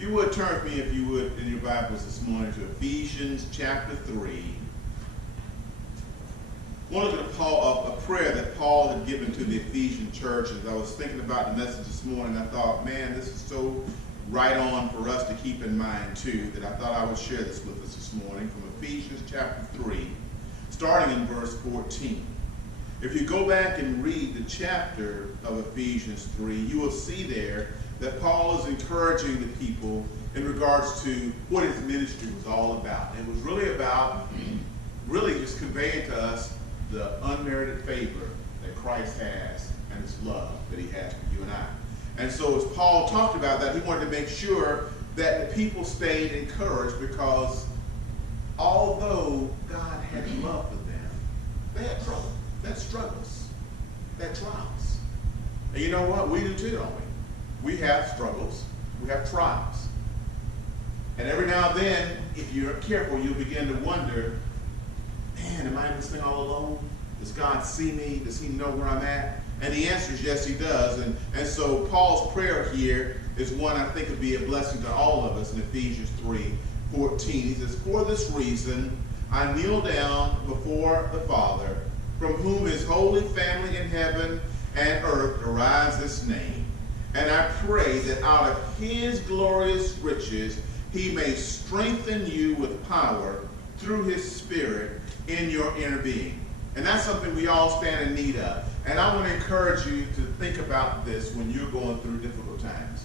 If you would turn with me, if you would, in your Bibles this morning to Ephesians chapter 3. I want to look at a prayer that Paul had given to the Ephesian church. As I was thinking about the message this morning, I thought, man, this is so right on for us to keep in mind too, that I thought I would share this with us this morning from Ephesians chapter 3, starting in verse 14. If you go back and read the chapter of Ephesians 3, you will see there that Paul is encouraging the people in regards to what his ministry was all about. It was really about just conveying to us the unmerited favor that Christ has and his love that he has for you and I. And so as Paul talked about that, he wanted to make sure that the people stayed encouraged, because although God had love for them, they had trouble, they had struggles, they had trials. And you know what? We do too, don't we? We have struggles, we have trials. And every now and then, if you're careful, you'll begin to wonder, man, am I in this thing all alone? Does God see me? Does he know where I'm at? And the answer is yes, he does. And so Paul's prayer here is one I think would be a blessing to all of us in Ephesians 3:14. He says, "For this reason I kneel down before the Father, from whom his holy family in heaven and earth derives its name. And I pray that out of his glorious riches he may strengthen you with power through his Spirit in your inner being." And that's something we all stand in need of. And I want to encourage you to think about this when you're going through difficult times.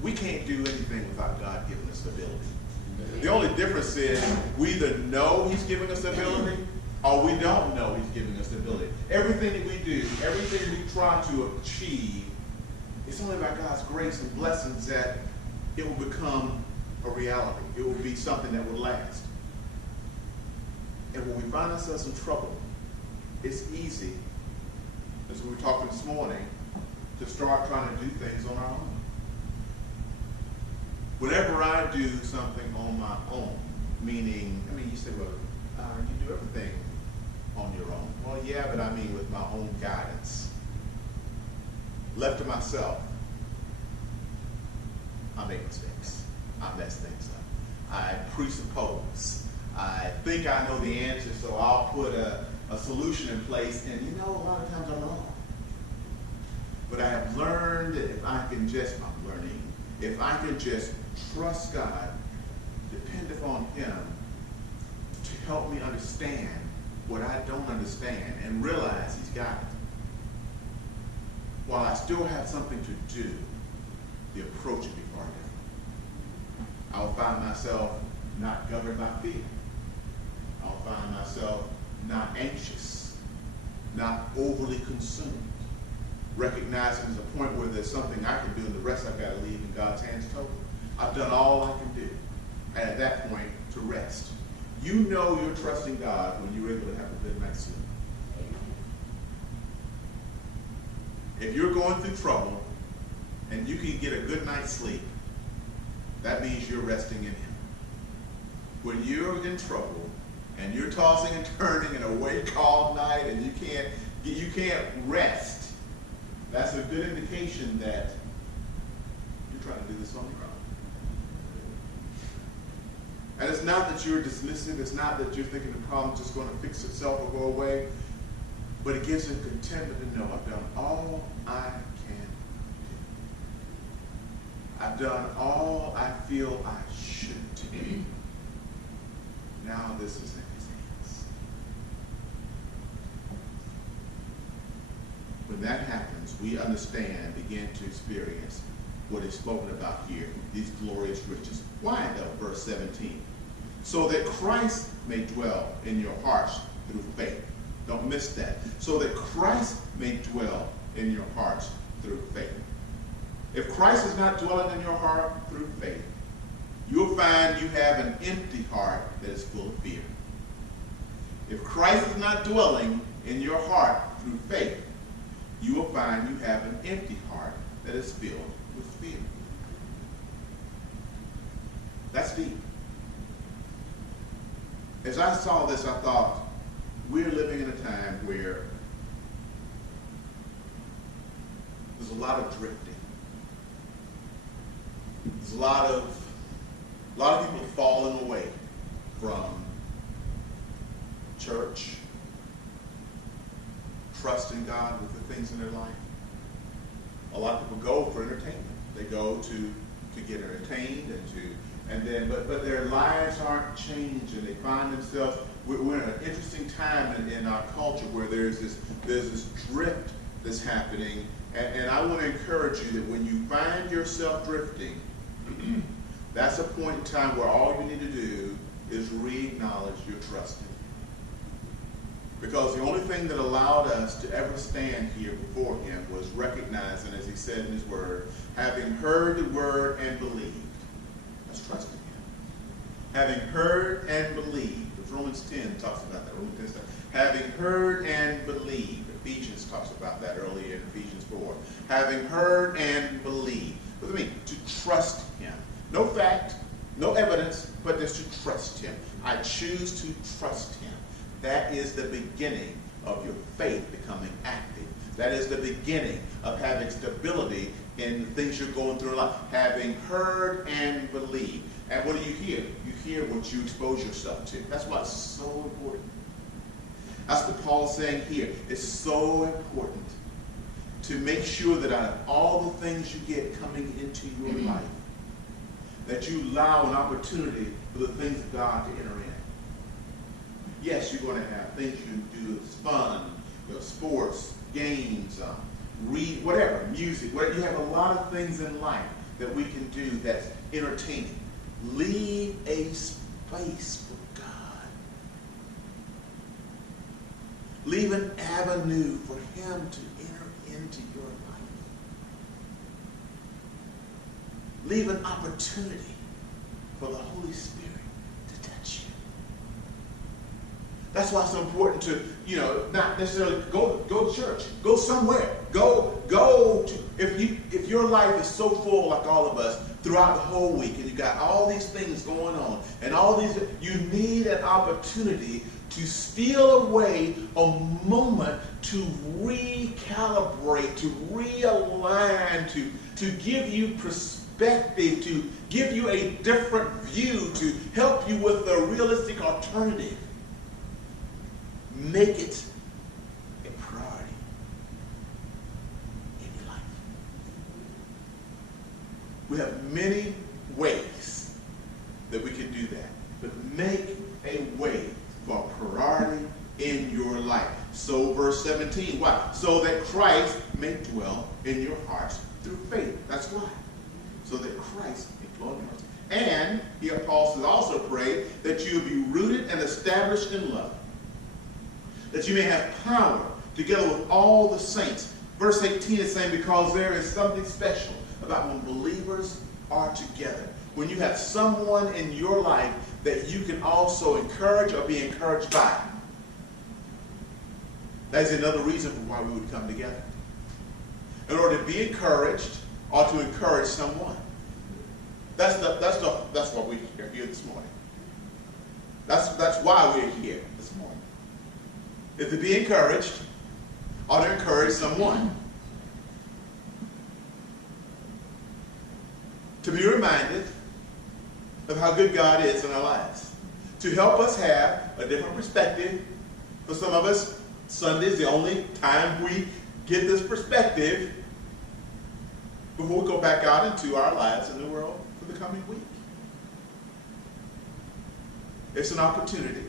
We can't do anything without God giving us ability. The only difference is we either know he's giving us ability or we don't know he's giving us ability. Everything that we do, everything we try to achieve, it's only by God's grace and blessings that it will become a reality. It will be something that will last. And when we find ourselves in trouble, it's easy, as we were talking this morning, to start trying to do things on our own. Whenever I do something on my own, meaning, you say, well, you do everything on your own. Well, yeah, but I mean with my own guidance. Left to myself, I make mistakes. I mess things up. I presuppose. I think I know the answer, so I'll put a solution in place, and a lot of times I'm wrong. But I have learned that if I can just trust God, depend upon him to help me understand what I don't understand and realize he's got it. While I still have something to do, the approach will be far different. I'll find myself not governed by fear. I'll find myself not anxious, not overly consumed, recognizing there's a point where there's something I can do and the rest I've got to leave in God's hands totally. I've done all I can do, and at that point, to rest. You know you're trusting God when you're able to have a good night's sleep. If you're going through trouble and you can get a good night's sleep, that means you're resting in him. When you're in trouble and you're tossing and turning and awake all night and you can't rest, that's a good indication that you're trying to do this on your own. And it's not that you're dismissive, it's not that you're thinking the problem's just going to fix itself or go away, but it gives you contentment to know I've done all I can do. I've done all I feel I should do. Now this is in his hands. When that happens, we understand and begin to experience what is spoken about here, these glorious riches. Why though? Verse 17. So that Christ may dwell in your hearts through faith. Don't miss that. So that Christ may dwell in your hearts through faith. If Christ is not dwelling in your heart through faith, you'll find you have an empty heart that is full of fear. If Christ is not dwelling in your heart through faith, you will find you have an empty heart that is filled with fear. That's deep. As I saw this, I thought, we're living in a time where there's a lot of drifting. There's a lot of people have fallen away from church, trusting God with the things in their life. A lot of people go for entertainment. They go to get entertained but their lives aren't changed, and they find themselves. We're in an interesting time in our culture where there's this drift that's happening, and I want to encourage you that when you find yourself drifting, that's a point in time where all you need to do is re-acknowledge your trust in Him. Because the only thing that allowed us to ever stand here before Him was recognizing, as He said in His Word, having heard the Word and believed. That's trusting Him. Having heard and believed. Romans 10 talks about that. Romans 10 says, having heard and believed. Ephesians talks about that earlier in Ephesians 4. Having heard and believed. What does it mean? To trust Him. No fact, no evidence, but just to trust Him. I choose to trust Him. That is the beginning of your faith becoming active. That is the beginning of having stability in the things you're going through in life. Having heard and believed. And what do you hear? You hear what you expose yourself to. That's why it's so important. That's what Paul's saying here. It's so important to make sure that out of all the things you get coming into your life, that you allow an opportunity for the things of God to enter in. Yes, you're going to have things you can do. It's fun, sports, games, read, whatever, music. Whatever. You have a lot of things in life that we can do that's entertaining. Leave a space for God. Leave an avenue for Him to enter into your life. Leave an opportunity for the Holy Spirit to touch you. That's why it's so important to, not necessarily go to church. Go somewhere. Go to, if your life is so full like all of us throughout the whole week, and you got all these things going on, and you need an opportunity to steal away a moment to recalibrate, to realign, to give you perspective, to give you a different view, to help you with a realistic alternative. Make it a priority in your life. We have many ways that we can do that, but make a way for a priority in your life. So verse 17, why? So that Christ may dwell in your hearts through faith. That's why. So that Christ may dwell in your hearts. And here Paul says also pray that you will be rooted and established in love, that you may have power together with all the saints. Verse 18 is saying, because there is something special about when believers are together. When you have someone in your life that you can also encourage or be encouraged by. That is another reason for why we would come together. In order to be encouraged or to encourage someone. That's why we're here this morning. That's why we're here this morning. Is to be encouraged or to encourage someone. To be reminded of how good God is in our lives. To help us have a different perspective. For some of us, Sunday is the only time we get this perspective before we go back out into our lives in the world for the coming week. It's an opportunity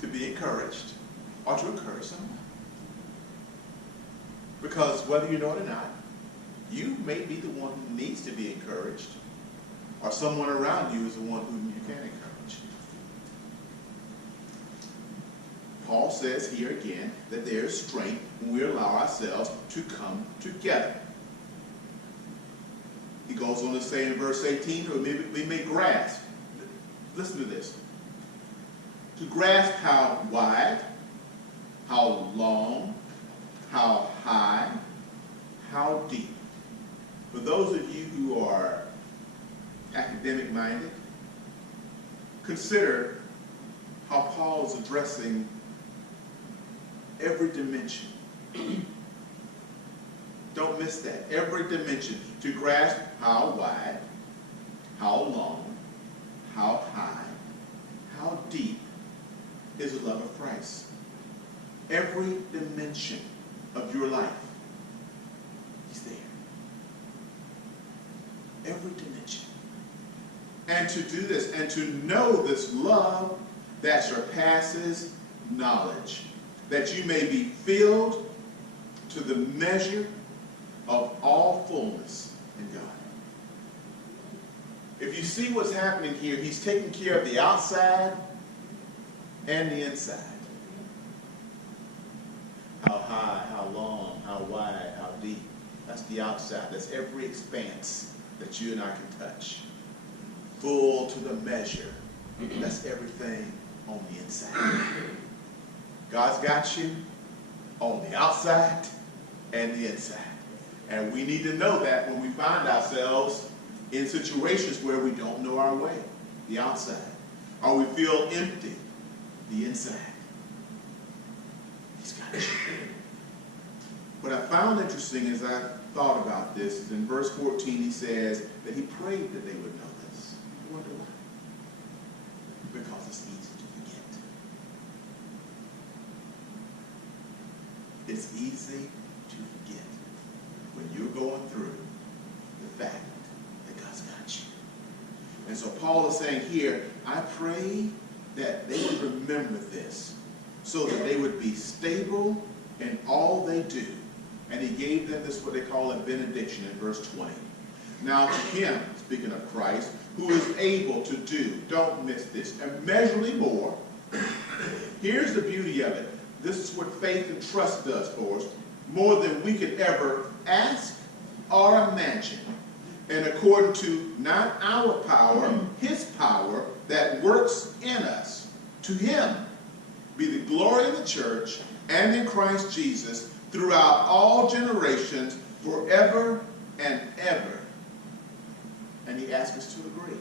to be encouraged or to encourage someone. Because whether you know it or not, you may be the one who needs to be encouraged, or someone around you is the one whom you can encourage. Paul says here again that there is strength when we allow ourselves to come together. He goes on to say in verse 18, we may grasp. Listen to this. To grasp how wide, how long, how high, how deep. For those of you who are academic-minded, consider how Paul is addressing every dimension. Don't miss that. Every dimension. To grasp how wide, how long, how high, how deep is the love of Christ. Every dimension of your life, he's there. Every dimension. And to do this, and to know this love that surpasses knowledge, that you may be filled to the measure of all fullness in God. If you see what's happening here, he's taking care of the outside and the inside. How high, how long, how wide, how deep. That's the outside. That's every expanse that you and I can touch. Full to the measure. That's everything on the inside. God's got you on the outside and the inside. And we need to know that when we find ourselves in situations where we don't know our way, the outside. Or we feel empty, the inside. He's got you. What I found interesting as I thought about this is in verse 14 he says that he prayed that they would know this. I wonder why. Because it's easy to forget. It's easy to forget when you're going through the fact that God's got you. And so Paul is saying here, I pray that they would remember this so that they would be stable in all they do. And he gave them this, what they call a benediction in verse 20. Now to him, speaking of Christ, who is able to do, don't miss this, immeasurably more. Here's the beauty of it. This is what faith and trust does for us. More than we could ever ask or imagine. And according to not our power, his power that works in us. To him be the glory of the church and in Christ Jesus throughout all generations, forever and ever. And he asks us to agree.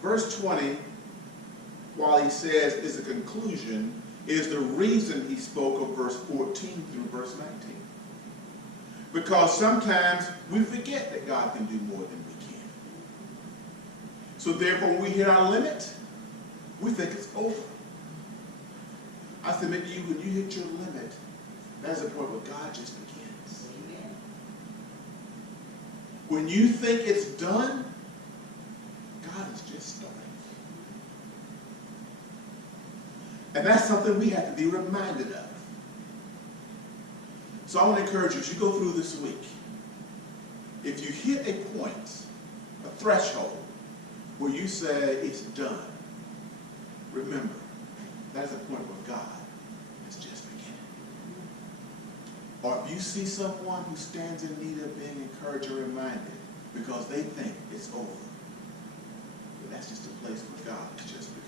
Verse 20, while he says is a conclusion, is the reason he spoke of verse 14 through verse 19. Because sometimes we forget that God can do more than we can. So therefore, when we hit our limit, we think it's over. I submit to you, when you hit your limit, that's the point where God just begins. Amen. When you think it's done, God is just starting. And that's something we have to be reminded of. So I want to encourage you, as you go through this week, if you hit a point, a threshold, where you say it's done, remember, that's a point where God is just beginning. Or if you see someone who stands in need of being encouraged or reminded because they think it's over, but that's just a place where God is just beginning.